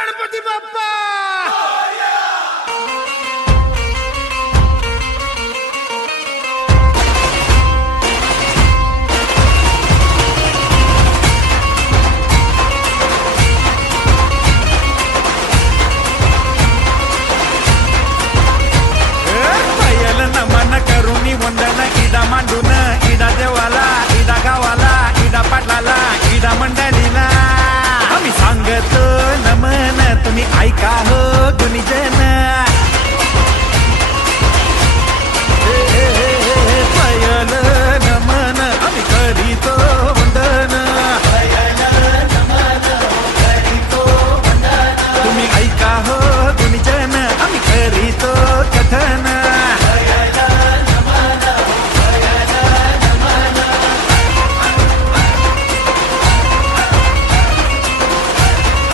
गणपती बाप्पा नमन करुणी वंदन इडा मांडून इडा देवाला इडा गावाला इडा पाटलाला इडा मंडळीला आम्ही सांगतो नमन तुम्ही ऐका हो गुणीजन